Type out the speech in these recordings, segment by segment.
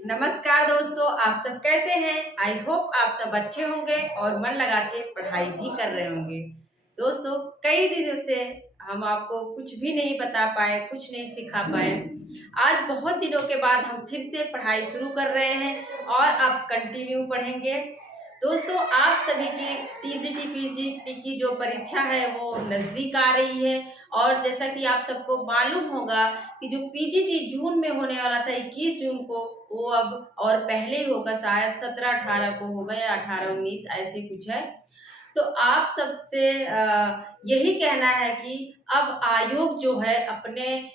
नमस्कार दोस्तों, आप सब कैसे हैं? आई होप आप सब अच्छे होंगे और मन लगा के पढ़ाई भी कर रहे होंगे। दोस्तों, कई दिनों से हम आपको कुछ भी नहीं बता पाए, कुछ नहीं सिखा पाए। आज बहुत दिनों के बाद हम फिर से पढ़ाई शुरू कर रहे हैं और अब कंटिन्यू पढ़ेंगे। दोस्तों, आप सभी की टीजीटी पीजीटी की जो परीक्षा है वो नज़दीक आ रही है और जैसा कि आप सबको मालूम होगा कि जो पीजीटी जून में होने वाला था 21 जून को, वो अब और पहले ही होगा, शायद 17-18 को होगा या 18-19 ऐसे कुछ है। तो आप सबसे यही कहना है कि अब आयोग जो है अपने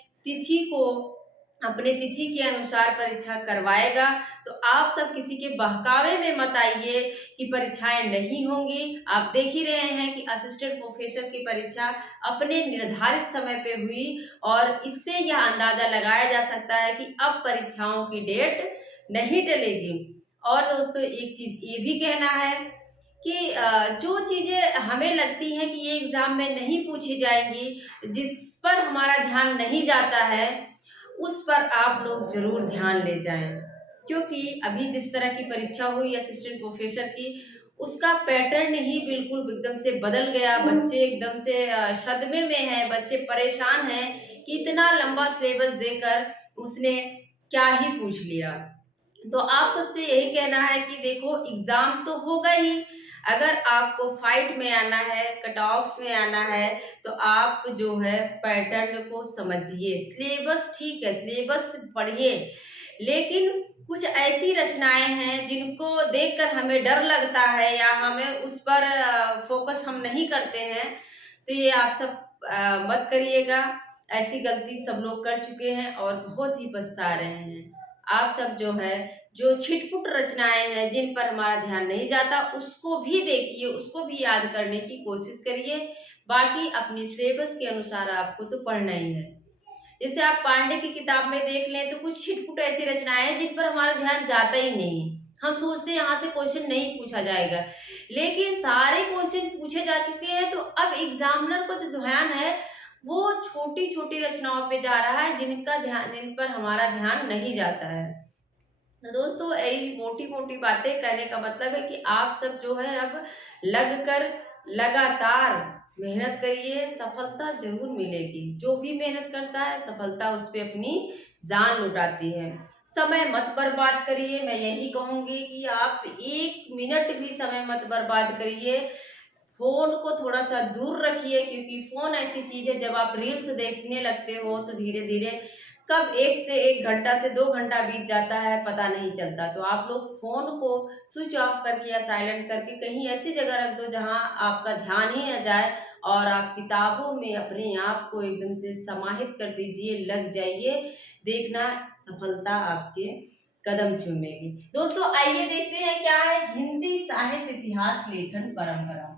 तिथि के अनुसार परीक्षा करवाएगा। तो आप सब किसी के बहकावे में मत आइए कि परीक्षाएं नहीं होंगी। आप देख ही रहे हैं कि असिस्टेंट प्रोफेसर की परीक्षा अपने निर्धारित समय पे हुई और इससे यह अंदाजा लगाया जा सकता है कि अब परीक्षाओं की डेट नहीं टलेगी। और दोस्तों, एक चीज ये भी कहना है कि जो चीजें हमें लगती हैं कि ये एग्जाम में नहीं पूछी जाएंगी, जिस पर हमारा ध्यान नहीं जाता है, उस पर आप लोग जरूर ध्यान ले जाएं। क्योंकि अभी जिस तरह की परीक्षा हुई असिस्टेंट प्रोफेसर की, उसका पैटर्न ही बिल्कुल एकदम से बदल गया। बच्चे एकदम से सदमे में हैं, बच्चे परेशान हैं कि इतना लंबा सिलेबस देकर उसने क्या ही पूछ लिया। तो आप सबसे यही कहना है कि देखो, एग्जाम तो होगा ही। अगर आपको फाइट में आना है, कट ऑफ में आना है, तो आप जो है पैटर्न को समझिए। सिलेबस ठीक है, सिलेबस पढ़िए, लेकिन कुछ ऐसी रचनाएं हैं जिनको देखकर हमें डर लगता है या हमें उस पर फोकस हम नहीं करते हैं। तो ये आप सब मत करिएगा। ऐसी गलती सब लोग कर चुके हैं और बहुत ही पछता रहे हैं। आप सब जो है, जो छिटपुट रचनाएं हैं जिन पर हमारा ध्यान नहीं जाता, उसको भी देखिए, उसको भी याद करने की कोशिश करिए। बाकी अपनी सिलेबस के अनुसार आपको तो पढ़ना ही है। जैसे आप पांडे की किताब में देख लें तो कुछ छिटपुट ऐसी रचनाएं हैं जिन पर हमारा ध्यान जाता ही नहीं। हम सोचते हैं यहाँ से क्वेश्चन नहीं पूछा जाएगा, लेकिन सारे क्वेश्चन पूछे जा चुके हैं। तो अब एग्जामिनर का जो ध्यान है वो छोटी छोटी रचनाओं पे जा रहा है जिन पर हमारा ध्यान नहीं जाता है। तो दोस्तों, यही मोटी मोटी बातें कहने का मतलब है कि आप सब जो है अब लगकर लगातार मेहनत करिए, सफलता जरूर मिलेगी। जो भी मेहनत करता है सफलता उस पे अपनी जान लुटाती है। समय मत बर्बाद करिए। मैं यही कहूंगी कि आप 1 मिनट भी समय मत बर्बाद करिए। फोन को थोड़ा सा दूर रखिए, क्योंकि फोन ऐसी चीज है, जब आप रील्स देखने लगते हो तो धीरे धीरे कब 1 से 1 घंटा से 2 घंटा बीत जाता है पता नहीं चलता। तो आप लोग फोन को स्विच ऑफ करके या साइलेंट करके कहीं ऐसी जगह रख दो जहां आपका ध्यान ही न जाए और आप किताबों में अपने आप को एकदम से समाहित कर दीजिए, लग जाइए। देखना, सफलता आपके कदम चूमेगी। दोस्तों, आइए देखते हैं क्या है हिंदी साहित्य इतिहास लेखन परंपरा।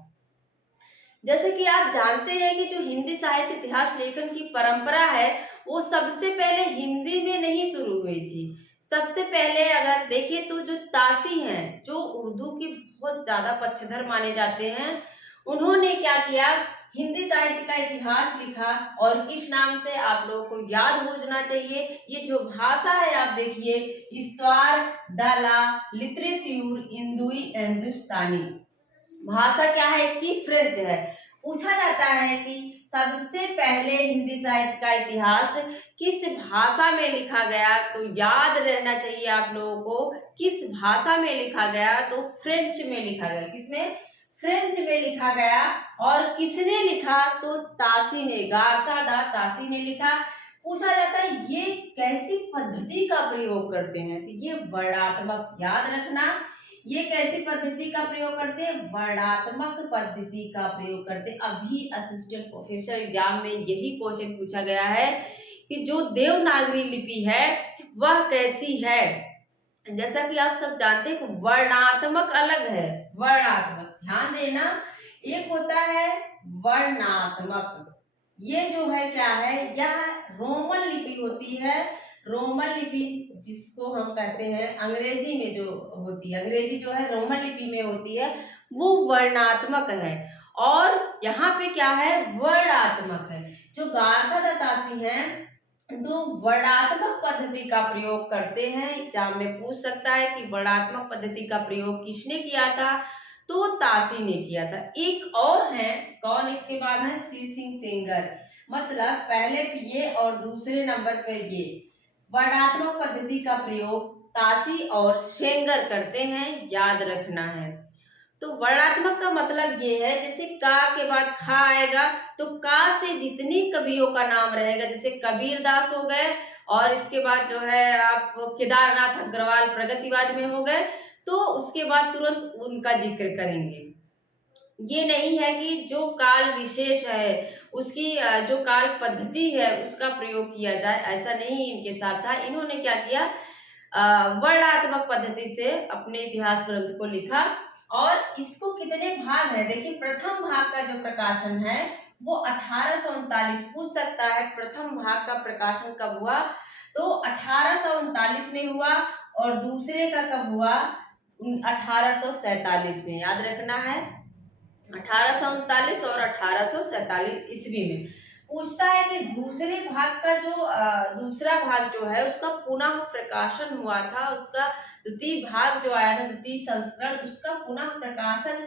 जैसे कि आप जानते हैं कि जो हिंदी साहित्य इतिहास लेखन की परंपरा है वो सबसे पहले हिंदी में नहीं शुरू हुई थी। सबसे पहले अगर देखिए तो जो तासी हैं, जो उर्दू की बहुत ज्यादा पक्षधर माने जाते हैं, उन्होंने क्या किया, हिंदी साहित्य का इतिहास लिखा। और किस नाम से आप लोगों को याद हो जाना चाहिए, ये जो भाषा है आप देखिए, इस्तवार डाला लिटरेट्यूर इंदुई हिंदुस्तानी। भाषा क्या है इसकी, फ्रेंच है। पूछा जाता है कि सबसे पहले हिंदी साहित्य का इतिहास किस भाषा में लिखा गया, तो याद रहना चाहिए आप लोगों को किस भाषा में लिखा गया, तो फ्रेंच में लिखा गया। किसमें, फ्रेंच में लिखा गया। और किसने लिखा, तो तासी ने, गार्सा दा तासी ने लिखा। पूछा जाता है ये कैसी पद्धति का प्रयोग करते हैं, तो ये वर्णात्मक, याद रखना, ये कैसी पद्धति का प्रयोग करते हैं, वर्णात्मक पद्धति का प्रयोग करते हैं। अभी असिस्टेंट प्रोफेसर एग्जाम में यही क्वेश्चन पूछा गया है कि जो देवनागरी लिपि है वह कैसी है। जैसा कि आप सब जानते हैं कि वर्णात्मक अलग है, वर्णात्मक ध्यान देना, एक होता है वर्णात्मक। ये जो है क्या है, यह रोमन लिपि होती है। रोमन लिपि जिसको हम कहते हैं अंग्रेजी में जो होती है, अंग्रेजी जो है रोमन लिपि में होती है, वो वर्णात्मक है। और यहाँ पे क्या है, वर्णात्मक है। जो गार्सा दा तासी हैं तो वर्णात्मक पद्धति का प्रयोग करते हैं। एग्जाम में पूछ सकता है कि वर्णात्मक पद्धति का प्रयोग किसने किया था, तो ताशी ने किया था। एक और है, कौन इसके बाद है, शिव सिंह सेंगर। मतलब पहले ये और दूसरे नंबर पर ये वर्णात्मक पद्धति का प्रयोग ताशी और सेंगर करते हैं, याद रखना है। तो वर्णात्मक का मतलब ये है, जैसे का के बाद खा आएगा तो का से जितने कवियों का नाम रहेगा, जैसे कबीर दास हो गए और इसके बाद जो है आप केदारनाथ अग्रवाल प्रगतिवाद में हो गए, तो उसके बाद तुरंत उनका जिक्र करेंगे। ये नहीं है कि जो काल विशेष है उसकी जो काल पद्धति है उसका प्रयोग किया जाए, ऐसा नहीं इनके साथ था। इन्होंने क्या किया, वर्णात्मक पद्धति से अपने इतिहास ग्रंथ को लिखा। और इसको कितने भाग है, देखिए प्रथम भाग का जो प्रकाशन है वो 1839, पूछ सकता है प्रथम भाग का प्रकाशन कब हुआ, तो 1839 में हुआ। और दूसरे का कब हुआ, 1847 में, याद रखना है। 1839 और 1847 ईस्वी में पूछता है कि दूसरे भाग का जो दूसरा भाग जो है उसका पुनः प्रकाशन हुआ था, उसका द्वितीय भाग जो आया था, द्वितीय संस्करण, उसका पुनः प्रकाशन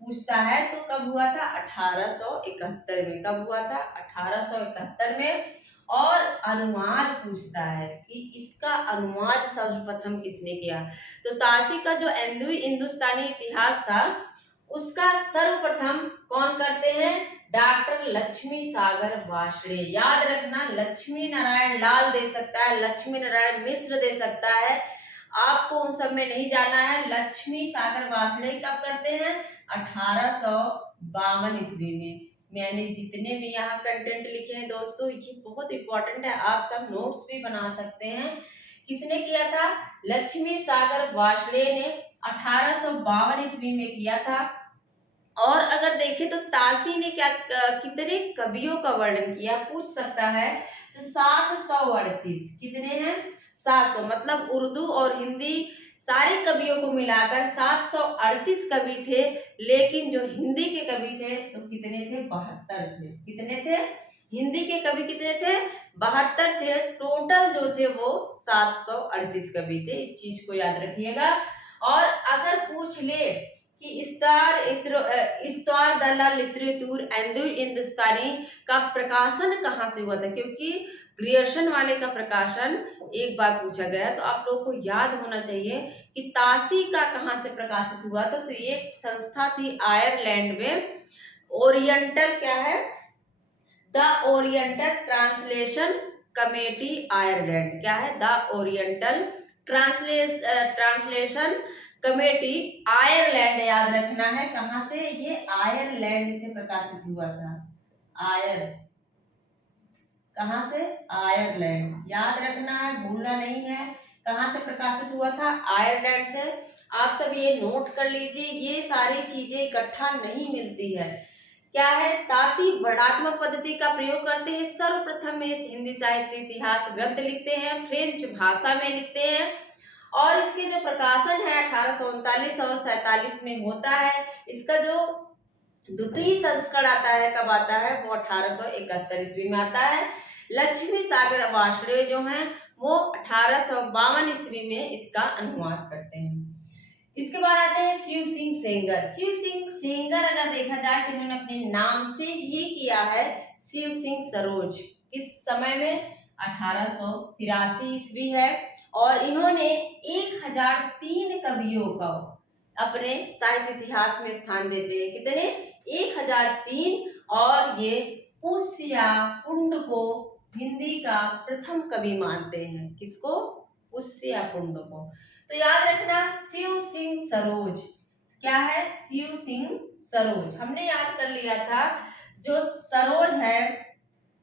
पूछता है तो कब हुआ था, 1871 में। कब हुआ था, 1871 में। और अनुवाद पूछता है कि इसका अनुवाद सर्वप्रथम किसने किया, तो ताशी का जो हिंदुस्तानी इतिहास था उसका सर्वप्रथम कौन करते हैं, डॉक्टर लक्ष्मी सागर वार्ष्णेय। याद रखना, लक्ष्मी नारायण लाल दे सकता है, लक्ष्मी नारायण मिश्र दे सकता है, आपको उन सब में नहीं जाना है। लक्ष्मी सागर वार्ष्णेय कब करते हैं, 1852 ईस्वी में। मैंने जितने भी यहाँ कंटेंट लिखे हैं दोस्तों, ये बहुत इंपॉर्टेंट है, आप सब नोट्स भी बना सकते हैं। किसने किया था, लक्ष्मी सागर वार्ष्णेय ने 1852 ईस्वी में किया था। और अगर देखें तो ताशी ने क्या कितने कवियों का वर्णन किया, पूछ सकता है, तो 738, कितने हैं, 700, मतलब उर्दू और हिंदी सारे कवियों को मिलाकर 738 कवि थे। लेकिन जो हिंदी के कवि थे तो कितने थे, 72 थे। कितने थे, हिंदी के कवि कितने थे, 72 थे। टोटल जो थे वो 738 कवि थे, इस चीज को याद रखिएगा। और अगर पूछ ले कि इस्तार दला लिटरेचर एंडू हिंदुस्तानी का प्रकाशन कहाँ से हुआ था, क्योंकि ग्रेजुएशन वाले का प्रकाशन एक बार पूछा गया, तो आप लोगों को याद होना चाहिए कि ताशी का कहाँ से प्रकाशित हुआ था। तो ये संस्था थी आयरलैंड में, ओरिएंटल क्या है, the oriental translation committee Ireland, क्या है, the oriental translation committee Ireland, याद रखना है। कहाँ से, ये आयरलैंड से प्रकाशित हुआ था। कहाँ से, आयरलैंड, याद रखना है, भूलना नहीं है। कहाँ से प्रकाशित हुआ था, आयरलैंड से। आप सब ये नोट कर लीजिए, ये सारी चीजें इकट्ठा नहीं मिलती है। क्या है, ताशी वर्णात्मक पद्धति का प्रयोग करते हैं। सर्वप्रथम में हिंदी साहित्य इतिहास ग्रंथ लिखते हैं, फ्रेंच भाषा में लिखते हैं। और इसके जो प्रकाशन है 1839 और 47 में होता है। इसका जो द्वितीय संस्करण आता है, कब आता है, वो 1871 ईस्वी में आता है। लक्ष्मी सागर वार्ष्णेय जो हैं वो 1852 ईस्वी में इसका अनुवाद करते हैं। इसके बाद आते हैं शिव सिंह सेंगर। शिव सिंह सेंगर अगर देखा जाए तो इन्होंने अपने नाम से ही किया है, शिव सिंह सरोज। किस समय में, 1883 ईस्वी है। और इन्होंने 1003 कवियों का अपने साहित्य इतिहास में स्थान देते हैं। कितने, 1003। और ये पुष्य या पुंड को हिंदी का प्रथम कवि मानते हैं। किसको, पुष्य या पुंड को। तो याद रखना, शिव सिंह सरोज, क्या है, शिव सिंह सरोज, हमने याद कर लिया था। जो सरोज है,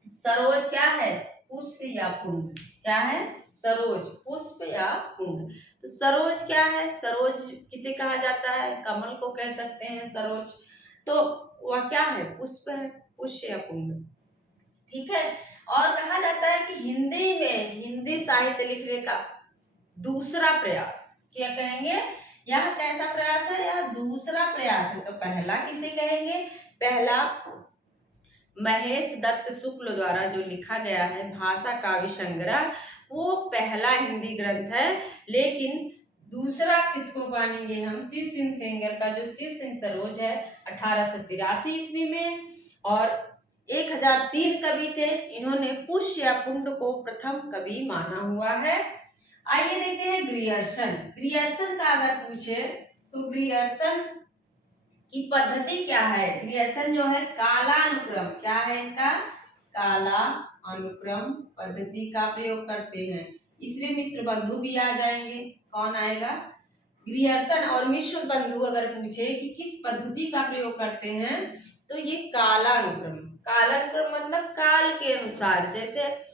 सरोज क्या है, पुष्प या पुंड, क्या है, सरोज पुष्प या पुंड। तो सरोज क्या है, सरोज किसे कहा जाता है, कमल को कह सकते हैं सरोज। तो वह क्या है, पुष्प है, पुष्प या पुंड, ठीक है। और कहा जाता है कि हिंदी में हिंदी साहित्य लिखने का दूसरा प्रयास, क्या कहेंगे, यह कैसा प्रयास है, यह दूसरा प्रयास है। तो पहला किसे कहेंगे, पहला महेश दत्त शुक्ल द्वारा जो लिखा गया है भाषा काव्य संग्रह, वो पहला हिंदी ग्रंथ है। लेकिन दूसरा किसको मानेंगे हम, शिव सिंह सेंगर का जो शिव सिंह सरोज है 1883 ईस्वी में, और 1003 कवि थे, इन्होंने पुष्य या पुंड को प्रथम कवि माना हुआ है। आइए देखते हैं ग्रियर्सन। ग्रियर्सन का अगर पूछे तो ग्रियर्सन की पद्धति क्या है। ग्रियर्सन जो है कालानुक्रम, क्या है इनका, काला अनुक्रम पद्धति का प्रयोग करते हैं। इसमें मिश्र बंधु भी आ जाएंगे। कौन आएगा, ग्रियर्सन। और मिश्र बंधु अगर पूछे कि किस पद्धति का प्रयोग करते हैं, तो ये कालानुक्रम। कालानुक्रम मतलब काल के अनुसार, जैसे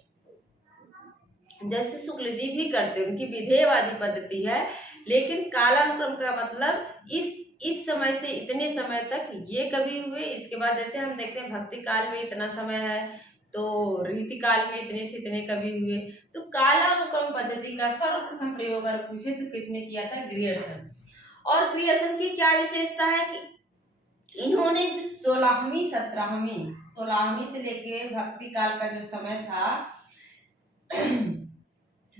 जैसे शुक्ल जी भी करते हैं, उनकी विधेयवादी पद्धति है। लेकिन कालानुक्रम का मतलब इस समय से इतने समय तक ये कवि हुए, इसके बाद जैसे हम देखते हैं भक्ति काल में इतना समय है, तो रीति काल में इतने से इतने कवि हुए। तो कालानुक्रम पद्धति का सर्वप्रथम प्रयोग अगर पूछे तो किसने किया था, ग्रियर्सन। और ग्रियर्सन की क्या विशेषता है कि इन्होंने जो 16वीं से लेके भक्ति काल का जो समय था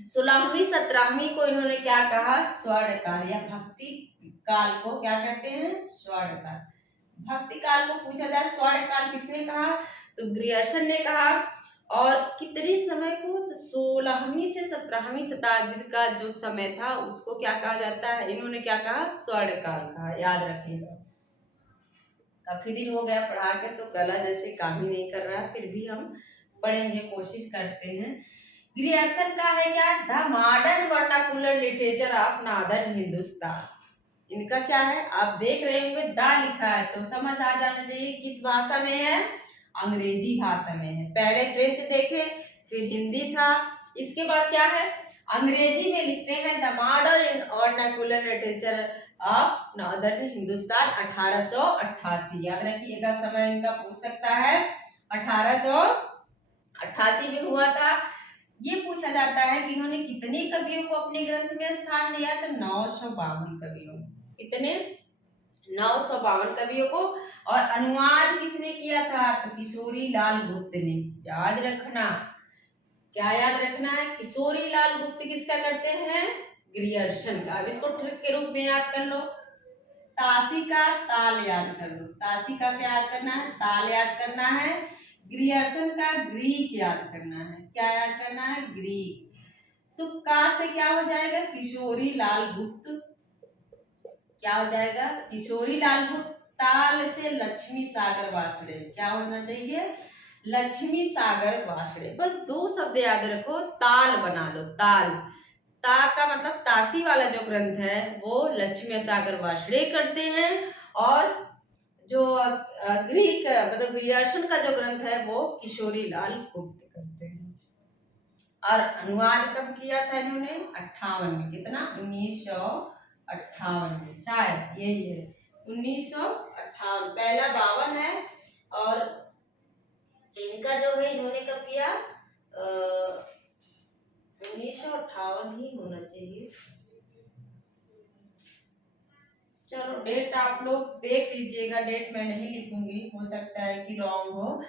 16वीं 17वीं को इन्होंने क्या कहा, स्वर्णकाल, या भक्ति काल को क्या कहते हैं, स्वर्णकाल। भक्ति काल को पूछा जाए स्वर्णकाल किसने कहा, तो ग्रियर्सन ने कहा। और कितने समय को, तो 16वीं से 17वीं शताब्दी का जो समय था उसको क्या कहा जाता है, इन्होंने क्या कहा, स्वर्णकाल कहा। याद रखिएगा। काफी दिन हो गया पढ़ा के, तो गला जैसे काम ही नहीं कर रहा, फिर भी हम पढ़ेंगे, कोशिश करते हैं। ग्रियर्सन का है क्या, the modern vernacular literature of northern Hindustan. इनका क्या है, आप देख रहे होंगे दा लिखा है, तो समझ आ जाना चाहिए किस भाषा में है, अंग्रेजी भाषा में है। पहले फ्रेंच देखे, फिर हिंदी था, इसके बाद क्या है, अंग्रेजी में लिखते हैं the modern vernacular literature of northern Hindustan 1888। याद रखिएगा, समय इनका पूछ सकता है 1888 में हुआ था। ये पूछा जाता है कि इन्होंने कितने कवियों को अपने ग्रंथ में स्थान दिया, तो 952 कवियों। कितने, 952 कवियों को। और अनुवाद किसने किया था, तो किशोरी लाल गुप्त ने। याद रखना, क्या याद रखना है, किशोरी लाल गुप्त किसका करते हैं, ग्रियर्सन का। अब इसको ट्रिक के रूप में याद कर लो। तासी का ताल याद कर लो, तासी का क्या याद करना है, ताल याद करना है। ग्रियर्सन का ग्रीक याद करना है, क्या याद करना है, ग्रीक। तो का से क्या हो जाएगा, किशोरी लाल गुप्त। क्या हो जाएगा, किशोरी लाल गुप्त। ताल से लक्ष्मी सागर वासड़े, क्या होना चाहिए, लक्ष्मी सागर वासड़े। बस 2 शब्द याद रखो, ताल बना लो, ताल। ता का मतलब तासी वाला जो ग्रंथ है वो लक्ष्मी सागर वासड़े करते हैं, और जो ग्रीक मतलब ग्रियर्सन का जो ग्रंथ है वो किशोरी लाल गुप्त करते हैं। और अनुवाद कब किया था इन्होंने, 58 में। कितना, 1958 में, शायद यही है 1958। पहला 52 है, और इनका जो है इन्होंने कब किया, 1958 ही होना चाहिए। चलो डेट आप लोग देख लीजिएगा, डेट मैं नहीं लिखूंगी, हो सकता है कि रॉन्ग हो।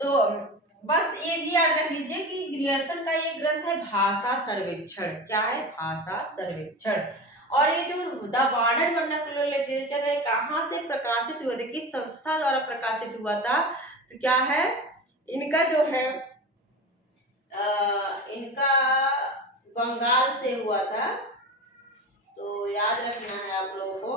तो बस ये भी याद रख लीजिए कि ग्रियर्सन का ये ग्रंथ है भाषा सर्वेक्षण। क्या है, भाषा सर्वेक्षण। और ये जो द मॉडर्न वर्नाकुलर लिटरेचर है, कहाँ से प्रकाशित हुआ था, किस संस्था द्वारा प्रकाशित हुआ था, तो क्या है, इनका जो है इनका बंगाल से हुआ था। तो याद रखना है आप लोगों को,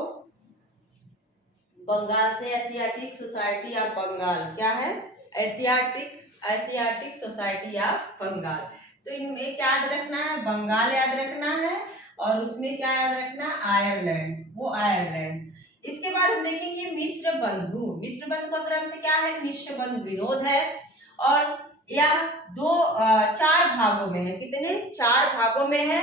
बंगाल से, एशियाटिक सोसाइटी ऑफ बंगाल। क्या है, एशियाटिक सोसाइटी ऑफ बंगाल। तो इनमें क्या याद रखना है, बंगाल याद रखना है, और उसमें क्या याद रखना, आयरलैंड, वो आयरलैंड। इसके बाद हम देखेंगे मिश्र बंधु। मिश्र बंधु का ग्रंथ क्या है, मिश्र बंधु विनोद है, और यह 4 भागों में है। कितने, 4 भागों में है।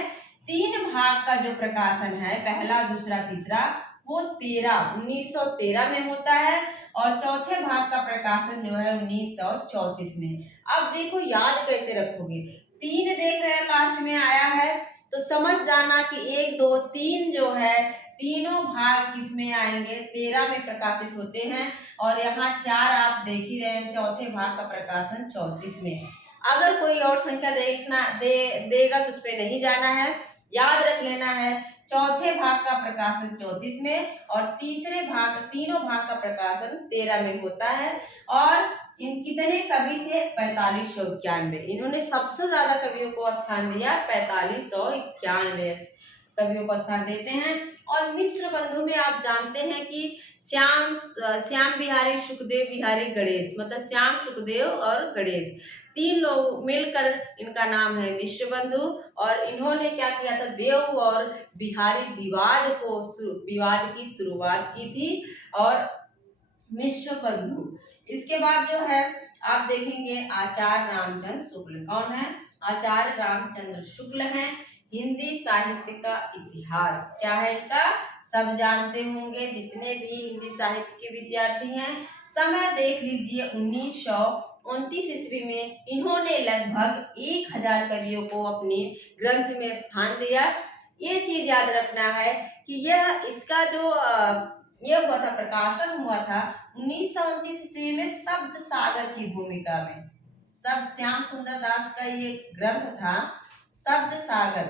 3 भाग का जो प्रकाशन है, पहला, दूसरा, तीसरा, वो 1913 में होता है, और चौथे भाग का प्रकाशन जो है 1934 में। अब देखो याद कैसे रखोगे, 3 देख रहे हैं लास्ट में आया है, तो समझ जाना कि 1, 2, 3 जो है तीनों भाग किसमें आएंगे, 13 में प्रकाशित होते हैं। और यहाँ 4 आप देख ही रहे हैं, चौथे भाग का प्रकाशन 34 में। अगर कोई और संख्या देगा तो उस पर नहीं जाना है, याद रख लेना है चौथे भाग का प्रकाशन 34 में और तीनों भाग का प्रकाशन 13 में होता है। और इन कितने कवि थे, 4591। इन्होंने सबसे ज्यादा कवियों को स्थान दिया, 4591 कवियों को स्थान देते हैं। और मिश्र बंधु में आप जानते हैं कि श्याम बिहारी, सुखदेव बिहारी, गणेश, मतलब श्याम, सुखदेव और गणेश, 3 लोग मिलकर इनका नाम है मिश्र बंधु। और इन्होंने क्या किया था, देव और बिहारी विवाद की शुरुआत की थी। और मिश्र बंधु, इसके बाद जो है आप देखेंगे आचार्य रामचंद्र शुक्ल। कौन है, आचार्य रामचंद्र शुक्ल हैं। हिंदी साहित्य का इतिहास क्या है इनका, सब जानते होंगे जितने भी हिंदी साहित्य के विद्यार्थी हैं। समय देख लीजिए 1929 ईस्वी में इन्होंने लगभग 1000 कवियों को अपने ग्रंथ में स्थान दिया। ये चीज याद रखना है कि यह इसका जो यह हुआ था, प्रकाशन हुआ था 1929 ईस्वी में शब्द सागर की भूमिका में। श्याम सुंदर दास का ये ग्रंथ था शब्द सागर।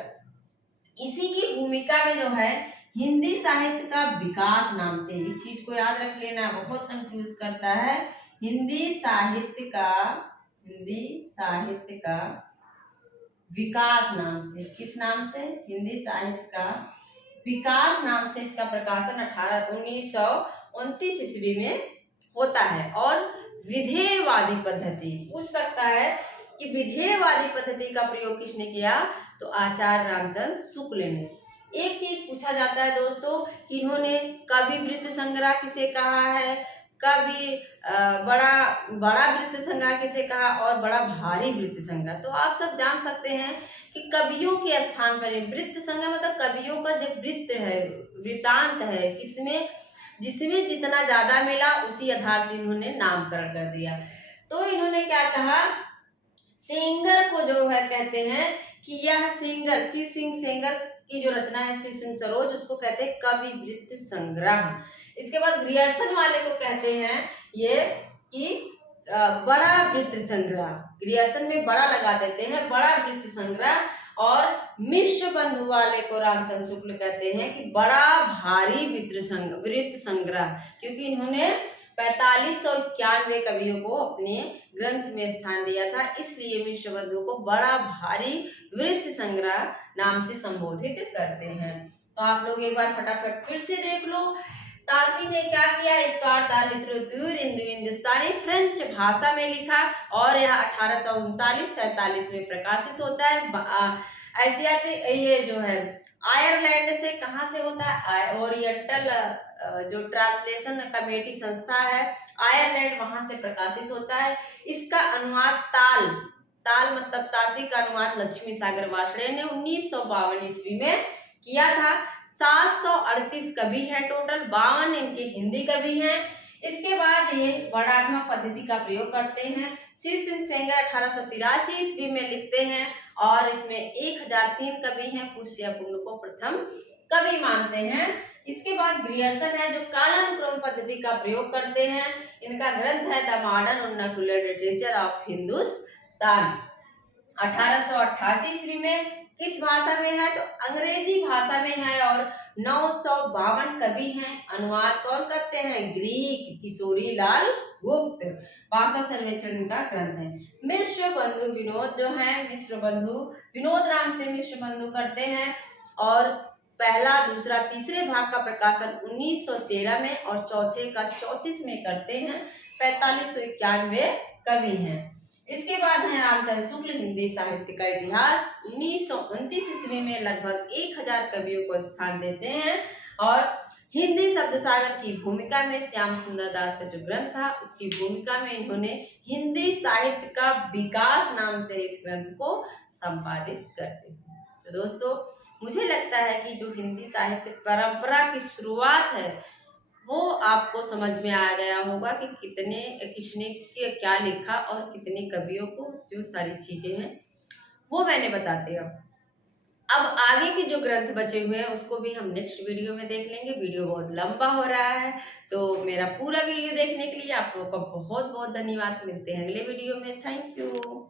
इसी की भूमिका में जो है हिंदी साहित्य का विकास नाम से, इस चीज को याद रख लेना, बहुत कंफ्यूज करता है। हिंदी साहित्य का विकास नाम से, किस नाम से, हिंदी साहित्य का विकास नाम से इसका प्रकाशन 1929 ईस्वी में होता है। और विधेयवादी पद्धति, पूछ सकता है कि विधेयवादी पद्धति का प्रयोग किसने किया, तो आचार्य रामचंद्र शुक्ल ने। एक चीज पूछा जाता है दोस्तों कि इन्होंने कवि वृत्त संग्रह किसे कहा है, कवि बड़ा वृत्त संग्रह किसे कहा और बड़ा भारी वृत्त संग्रह। तो आप सब जान सकते हैं कि कवियों के स्थान पर वृत्त संग्रह मतलब कवियों का जो वृत्त है, वृत्तांत है, किसमें, जिसमें जितना ज्यादा मिला उसी आधार से इन्होंने नामकरण कर दिया। तो इन्होंने क्या कहा, सेंगर को जो है कहते हैं कि यह सेंगर, श्री सिंह सेंगर की जो रचना है श्री सिंह सरोज, उसको कहते हैं कवि वृत्त संग्रह। इसके बाद ग्रियर्सन वाले को कहते हैं ये कि बड़ा वृत्त संग्रह, ग्रियर्सन में बड़ा लगा देते हैं, बड़ा वृत्त संग्रह। और मिश्र बंधु वाले को रामचंद्र शुक्ल कहते हैं कि बड़ा भारी वृत्त संग्रह, क्योंकि इन्होंने 4591 कवियों को अपने ग्रंथ में स्थान दिया था, इसलिए मिश्र बंधु को बड़ा भारी वृत्त संग्रह नाम से संबोधित करते हैं। तो आप लोग एक बार फटाफट फिर से देख लो, तासी ने क्या किया, start the literature in Hindustani French भाषा में लिखा और यह 1839-47 में प्रकाशित होता है। एशियाटिक, ये जो है आयरलैंड से, कहाँ से होता है, ओरिएंटल जो ट्रांसलेशन कमेटी संस्था है आयरलैंड, वहां से प्रकाशित होता है। इसका अनुवाद ताल मतलब तासी का अनुवाद लक्ष्मी सागर वार्ष्णेय ने 1952 ईस्वी में किया था। 738 कवि हैं टोटल, 52 इनके हिंदी कवि हैं। इसके बाद ये वर्णात्मक पद्धति का प्रयोग करते हैं। श्री सिंह सेंगर 1883 ईस्वी में लिखते हैं और इसमें 1003 कवि हैं। पुष्यपुंड को प्रथम कवि मानते हैं। इसके बाद ग्रियर्सन है जो कालानुक्रम पद्धति का प्रयोग करते हैं। इनका ग्रंथ है the modern vernacular literature of Hindustan. 1888 ईस्वी में किस भाषा में है, तो अंग्रेजी भाषा में है और 952 कवि हैं। अनुवाद कौन करते हैं, ग्रीक किशोरी लाल गुप्त। भाषा सर्वेक्षण इनका ग्रंथ है। मिश्र बंधु विनोद जो है, मिश्र बंधु विनोद नाम से मिश्र बंधु करते हैं और पहला, दूसरा, तीसरे भाग का प्रकाशन 1913 में और चौथे का 34 में करते हैं। 4591 कवि हैं। इसके बाद है रामचंद्र शुक्ल, हिंदी साहित्य का इतिहास। 1929 ईस्वी में लगभग 1000 कवियों को स्थान देते हैं और हिंदी शब्द सागर की भूमिका में श्याम सुंदर दास का जो ग्रंथ था उसकी भूमिका में इन्होंने हिंदी साहित्य का विकास नाम से इस ग्रंथ को संपादित करते हैं। तो दोस्तों मुझे लगता है कि जो हिंदी साहित्य परंपरा की शुरुआत है वो आपको समझ में आ गया होगा कि किसने क्या लिखा और कितने कवियों को, जो सारी चीजें हैं वो मैंने बताते हैं। अब आगे के जो ग्रंथ बचे हुए हैं उसको भी हम नेक्स्ट वीडियो में देख लेंगे। वीडियो बहुत लंबा हो रहा है, तो मेरा पूरा वीडियो देखने के लिए आप लोगों का बहुत बहुत धन्यवाद। मिलते हैं अगले वीडियो में। Thank you.